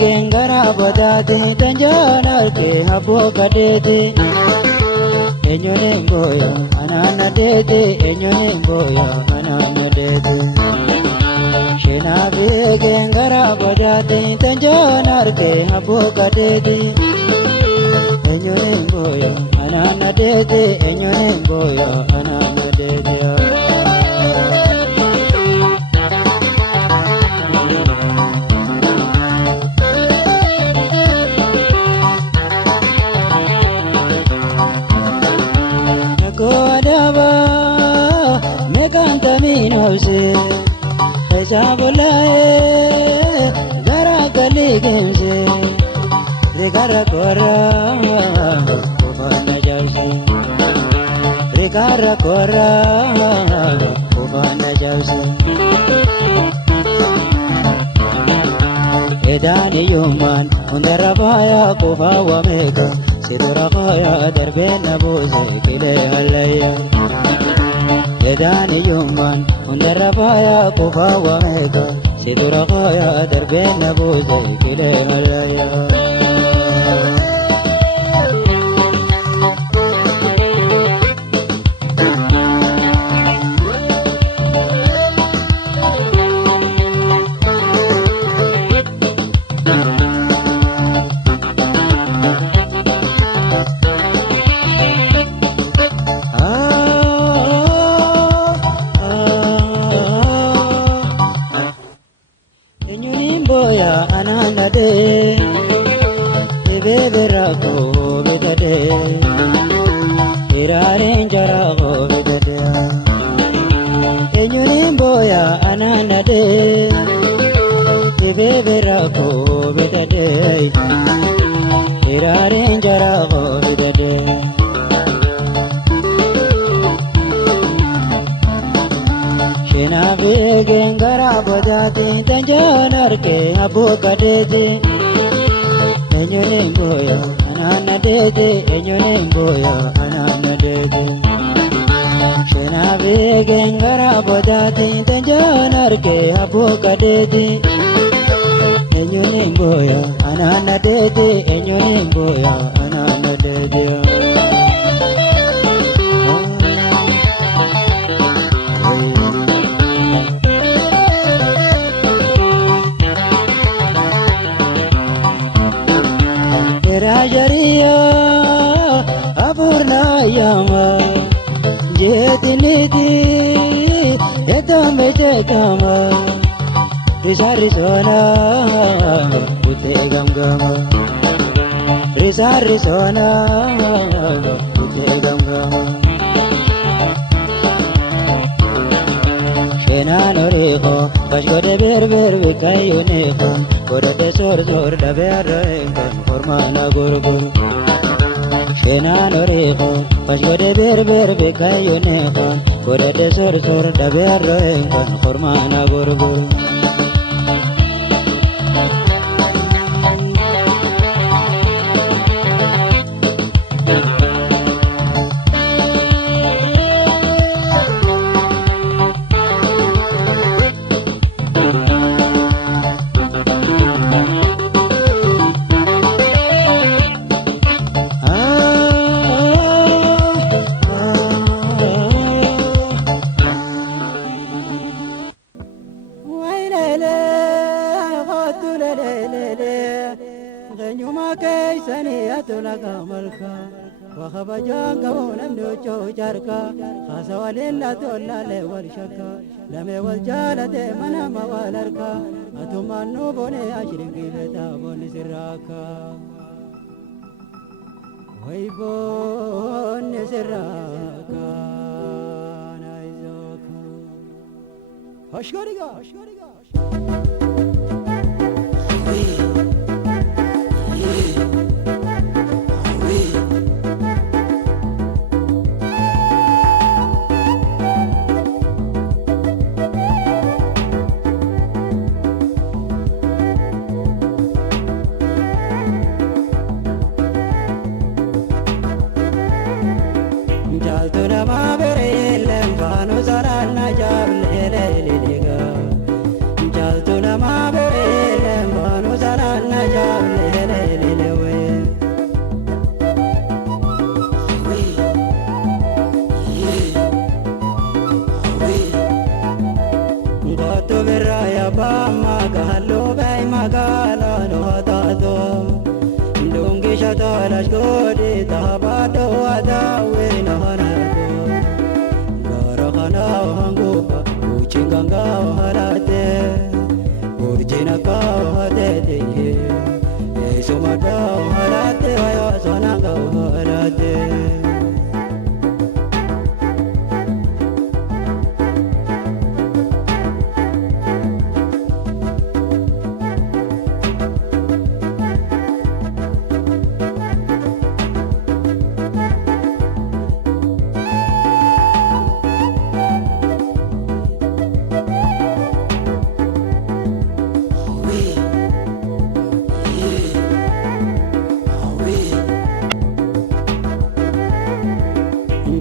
gengara bodate tanjana ke habo kadete enyone boya anana dete enyone boya anana dete shena be gengara bodate tanjana ke habo kadete enyone boya anana dete enyone boya anana dete Mekantaminose, Pesabulae, Garakali Gamse, Regara Cora, Uvana Jausi, Regara Cora, Uvana Jausi. Edani Yuman, Undarabaya, Kuva Mega, Sidorabaya, Darbena Bose, Kile Halaya. Edani Yuman, Undarabaya, Kuva Mega, Sidorabaya, Darbena Bose, Kile Halaya. Anana de, bebe rago bedade, iraren jarago bedade. Enyunim boya anana de, bebe rago bedade, iraren jarago bedade. Shena be gengara bodate tanjana ke habo kadete enyone boya anana dete enyone boya anana dete Shena be gengara bodate tanjana ke habo kadete enyone boya anana dete enyone boya anana dete Rajaria Apurna Yama Jetiniti Etame Tekama Risarizona Utegam Gama Risarizona Utegam Gama Shena Noriho Kashgode Berber Vikayuniho Kode Sor Sor Daberrenga Formana Gurgur Shena Noriho Kashgode Berber Vikayuniho Kode Sor Sor Daberrenga Formana Gurgur وخبجان قوم نمدوچو جاركا خاسوالين لا تولا لورشكا لمي والجالة منا موالركا أتمنى بني أشرق بتا بني سراكا ويبوني سراكا نايزوكا هشكريكا Jaltuna shatola shkodi tabado adawina hanako Dara khana hangupa uchinganga halate Urjina ka hadete Esumada halate ayo sonanga halate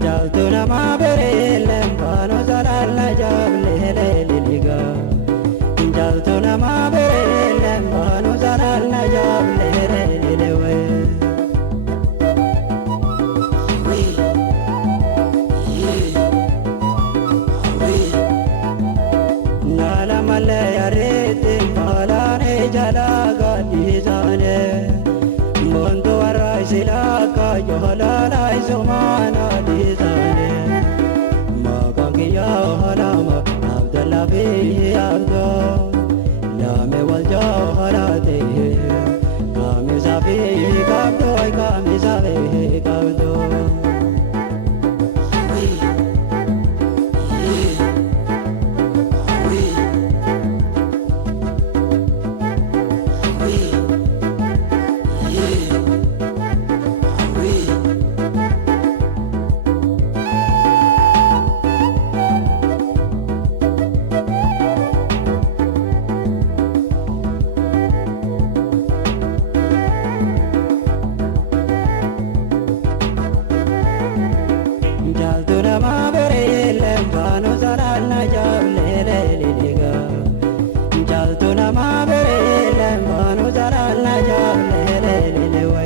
Jaltuna ma bere lembano zalala jable leliga Jaltuna ma bere lembano zalala jable lelewe Nala male yarete palane jalaga dizane Mondo arai silaka johalala izomana dizane Magagiya halama Abdallah bihi abdo Lame walja halate Kame sabi kabdo ay kame sabi kabdo Jaltuna ma bere lembano zalala jable leliga Jaltuna ma bere lembano zalala jable lelewe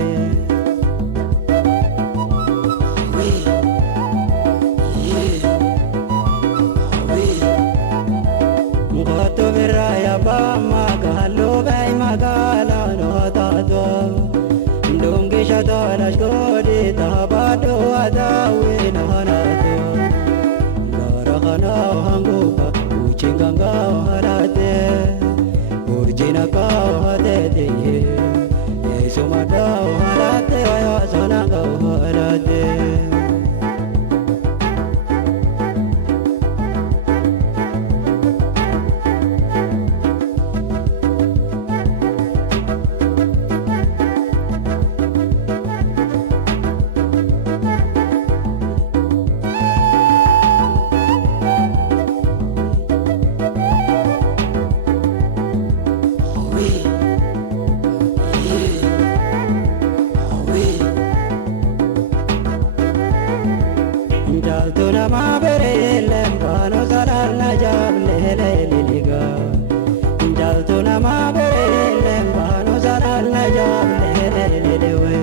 Ngoto biraya ba magalo bay magala no tato Ndungi shatola shkodi tabado adawina hanato Dara khana hangupa uchinganga halate Urjina ka hadete Esumada halate ayo sonanga halate Jaltuna ma bere lembano zalala jable leliga Jaltuna ma bere lembano zalala jable lelewe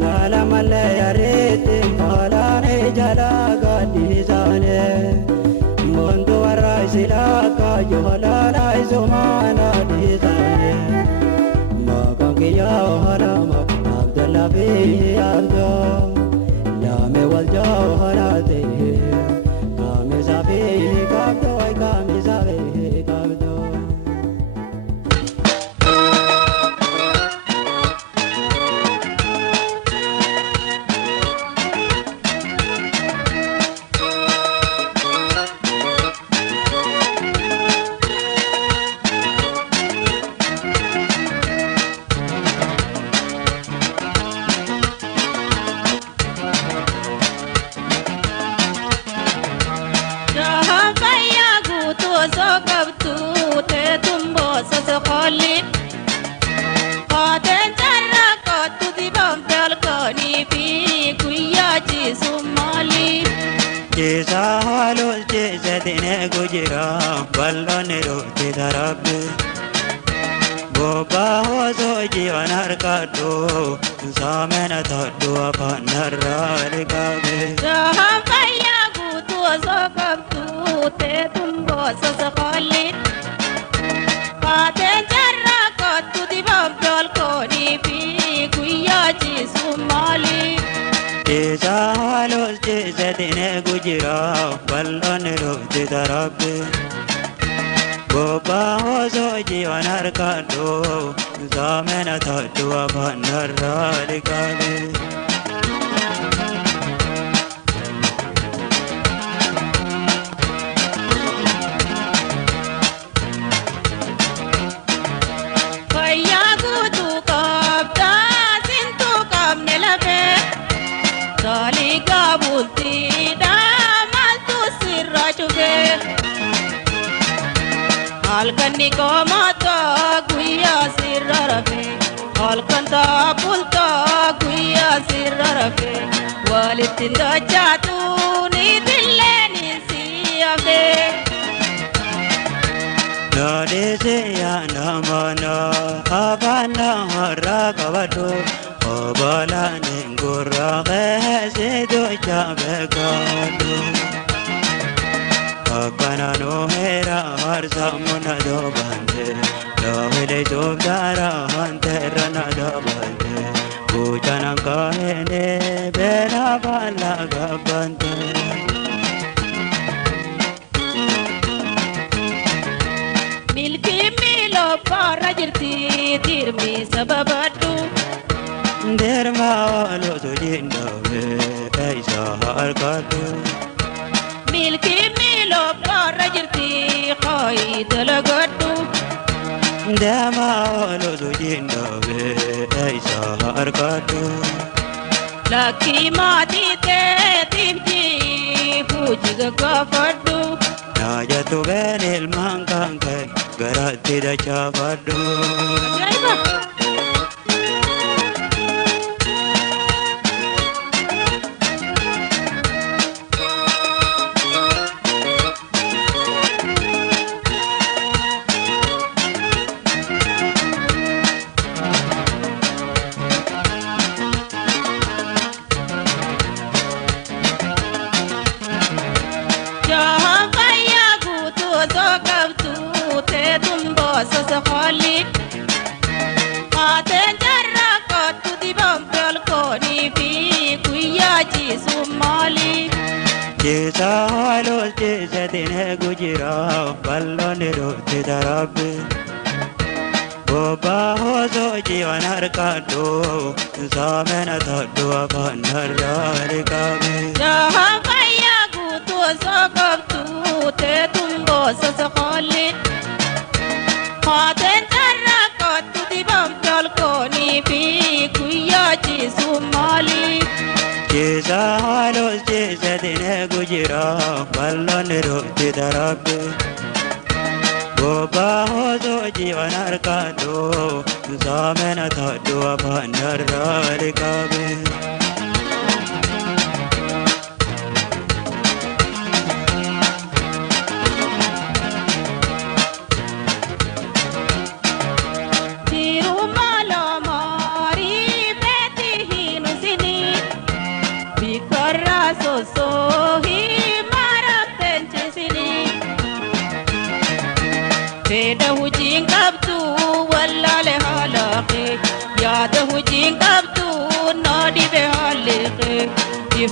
Nala male yarete palane jalaga dizane Mondo arai silaka johalala izomana dizane Magagiya halama Abdallah bihi abdo Lame walja halate Kame sabi kabdo ay kame sabi kabdo Jesa halol jesa dine gujira ballone rote darabbe Boba hozo jiwanar kado samena taddu apanar ralikabe Jaham faya gutu azokabtu تيتم بوسس خالي قاتل جرى قد تدبم بالكوني في كوياجي سومالي جيسا والوس جيسا ديني قجرا بلون روت تربي بوبا وزوجي ونركضو زامنة تدوى بنرى لكالي Alkani komata guya sirarafe alkanta pulta guya sirarafe walitinda chatu ni dille ni siyafe Nade se ya namana abana haragavado obala ningura se do chabekado Akana no hera harsa muna do bande no hele do dara hantera na do bande bujana kahene bera bala gabante milki milo para jirti tirmi sababadu derma lo so jindo aisa harkatu milki milo para jirti qaid lagadu dama lo so jindo aisa harkatu laki mati te timji fujiga kafadu najatu benil mankankai garati da chavadu jaiba Jesa walos jesa dine gujira ballon rote darabbe Boba hozo jiwanar kado zamena taddu abanar rikabe Jaha kaya gutu sokabtu te tumbo sasakali Khaten jarra katu dibam kalkoni fi kuyaji sumali Jesa walos jesa dine gujira ballon rote darabbe Boba hozo jiwanar kado zamena taddu abanar rikabe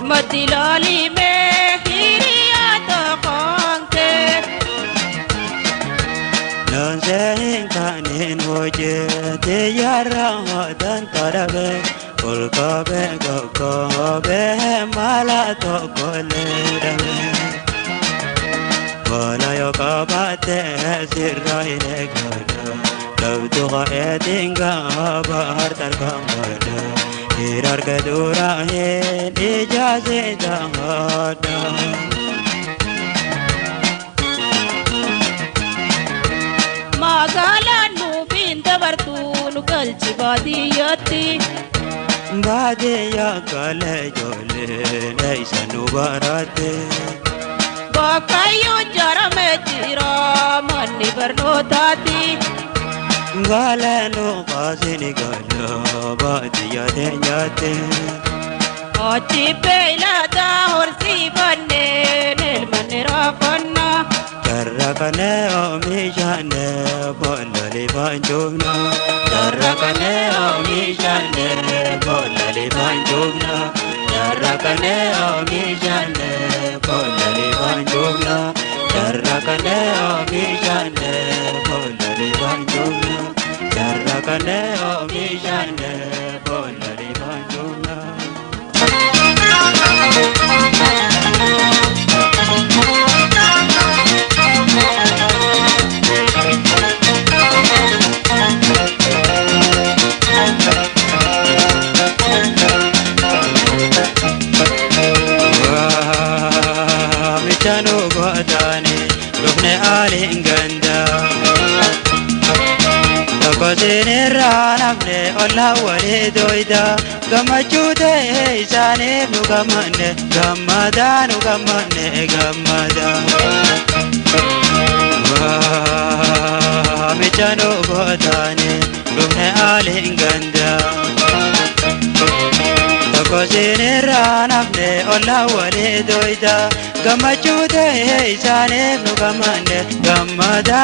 Madilali me hiriyata kanke Nanzahin kanin hoje te yara wadan tarabe Kolkabe kokobe mala to kolerabe Wala yokabate sirraine gada Labdu ghaedinga bahar tarkamada Hirar kedura hin ijazah dahada Magalan mu binta bartun galchi badiyati Badiya kale jole laisa nubarate Bakayo jarame jira manni barnotati Galanu qasini gala badiya denyate Achi peila da horsi banne nel manne rafanna banjumna Jarrakane omishane Bollali banjumna Jarrakane omishane Bollali banjumna Jarrakane omishane Bollali banjumna Jarrakane omishane Bollali banjumna Ola wale doida gamachute isane nugamane gamada mechano godane lumne alinganda tokozine ranavne ola wale doida gamachute isane nugamane gamada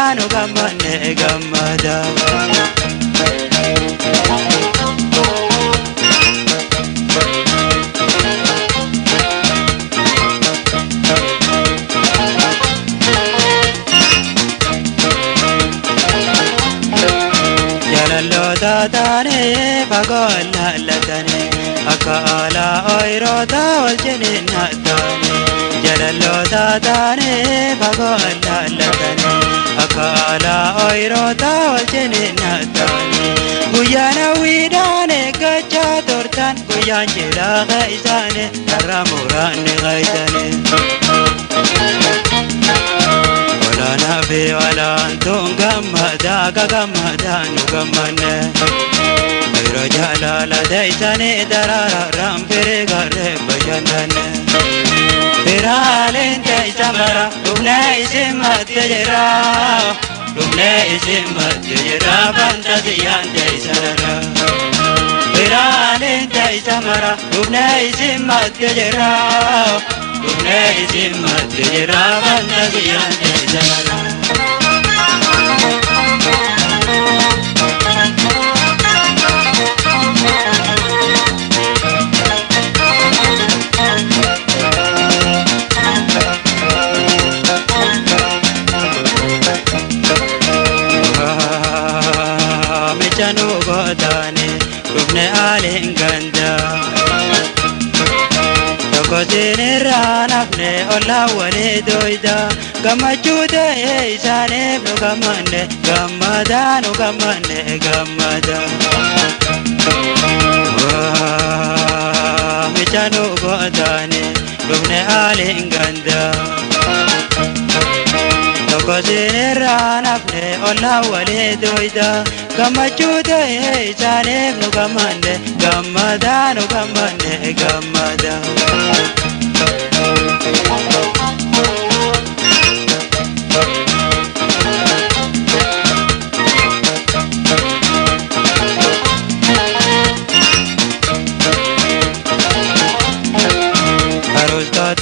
Tane bagola latane akala oirota waljenina tane jalalo tane bagola latane akala oirota waljenina tane guyana widane gacha tortan guyanjela gaisane taramurane gaitane Nabe wala tungamada gagamada nugamane Ayro jala la daisane darara rampere gare bajanane Piralen daisamara lumne isimat jera fantasiyan daisara Piralen daisamara lumne isimat jera fantasiyan daisara Mechanu godane rubne alinganda Tokozine ranavne ola wale doida Gamachude isane nugamane gamada Mechanu godane rubne alinganda Tokozine ranavne ola wale doida Gamachude isane nugamane gamada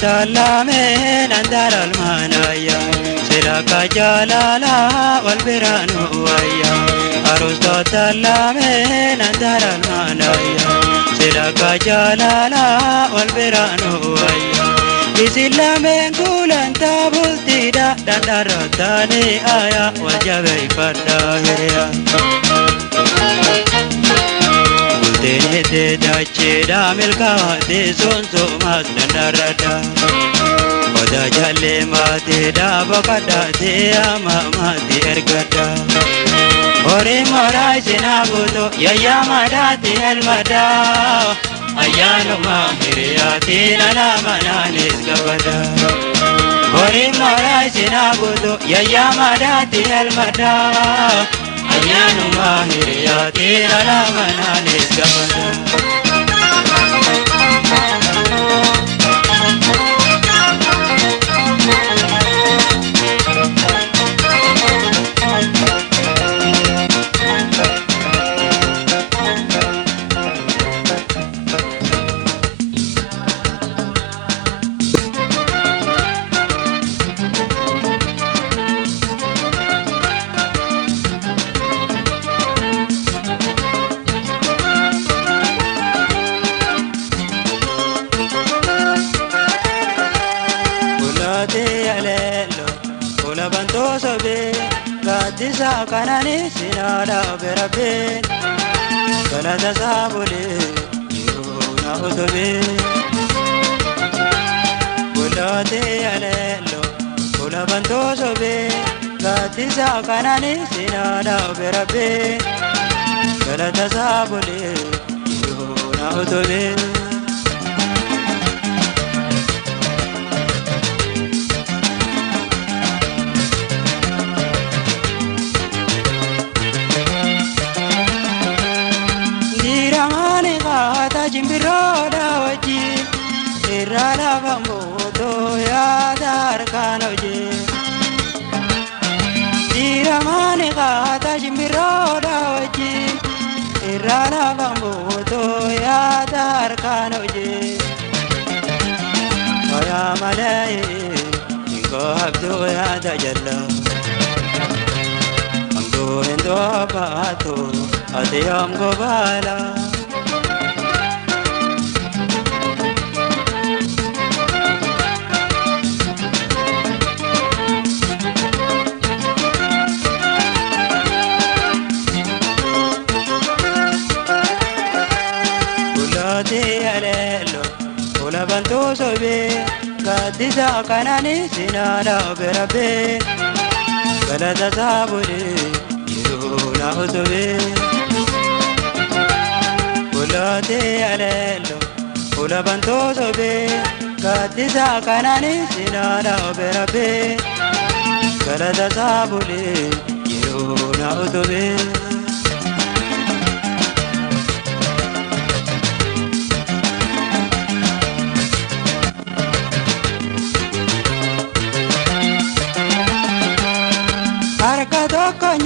Talame nandar almanaya silaka jalala walbiranu waya arusto talame nandar almanaya silaka jalala walbiranu waya isilame kulanta bultida dandarotani aya wajabe padahiriya Dene de dace da milka de sonso mas dandarada Oda jalle mate da bakada de ama mate ergada Ore morai sinabuto yaya madati elmada Ayano mahiriyati nala mananis gabada Ore morai sinabuto yaya madati elmada Ayanu mahiriyati nala mananis gabada kanani sinada berabin galata sabule yuna utobe bulate alelo kula banto sobe gatisa kanani sinada berabin galata sabule yuna utobe Jimbiroda waji irala bambodo ya darkanoje diramane kata jimbiroda waji irala bambodo ya darkanoje ya malai ingo abdo ya dajalla amdo endo bato adiyam gobala bantu sobe gadisa kanani sinada berabe galata sabule yuna utobe ulate alelo ula bantu sobe gadisa kanani sinada berabe galata sabule yuna utobe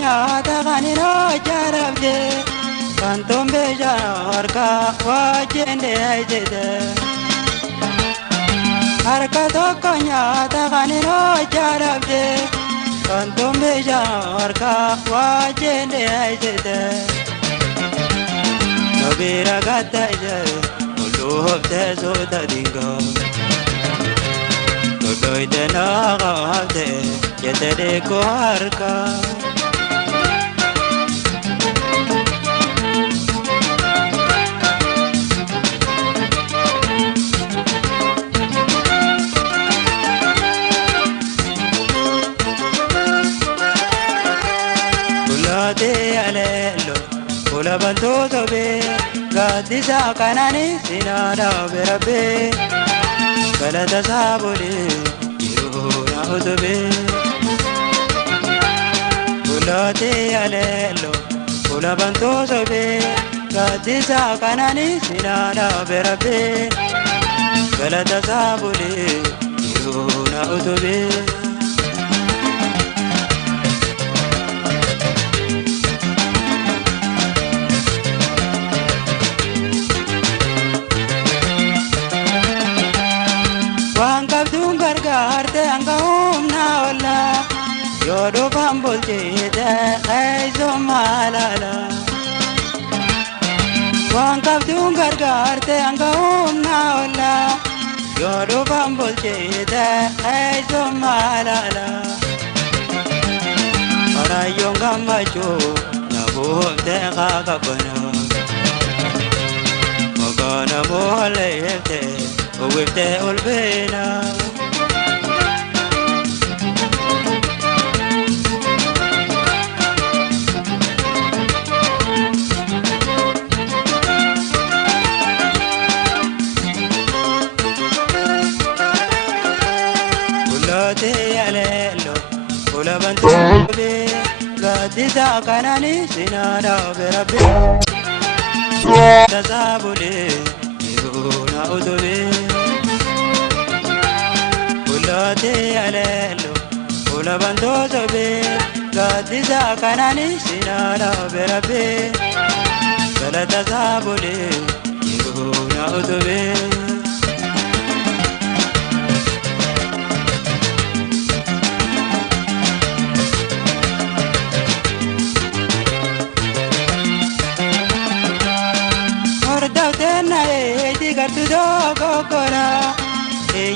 Nyata kanino jarabde kantombe jarka wajende aizede harka tokko nyata kanino jarabde kantombe jarka wajende aizede nobira gata ije ulu hofte sota dingo kodoide naga hafte yetede ko harka bantu sobe gadisa kanani sinada berabe galata sabule yuna utobe ulate alelo ula bantu sobe gadisa kanani sinada berabe galata sabule yuna utobe yodo bambol jeda aizo malala wankab dungar garte anga umna wala yodo bambol jeda aizo malala para yonga macho nabo de gagabana magana molete owete olbena bantu sobe gadisa kanani sinada berabe tasabule yuna utobe ulate alelo ula bantu sobe gadisa kanani sinada berabe galata sabule yuna utobe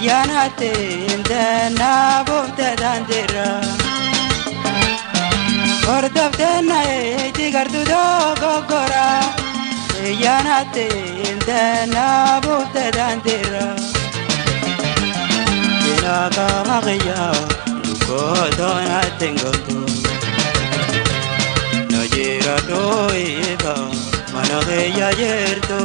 Yanate indana bofta dandira Hordoftena eti gartu dogogora Yanate intena bute dantira Kina kamagya Kodona tengoto No jira doiba Managya yerto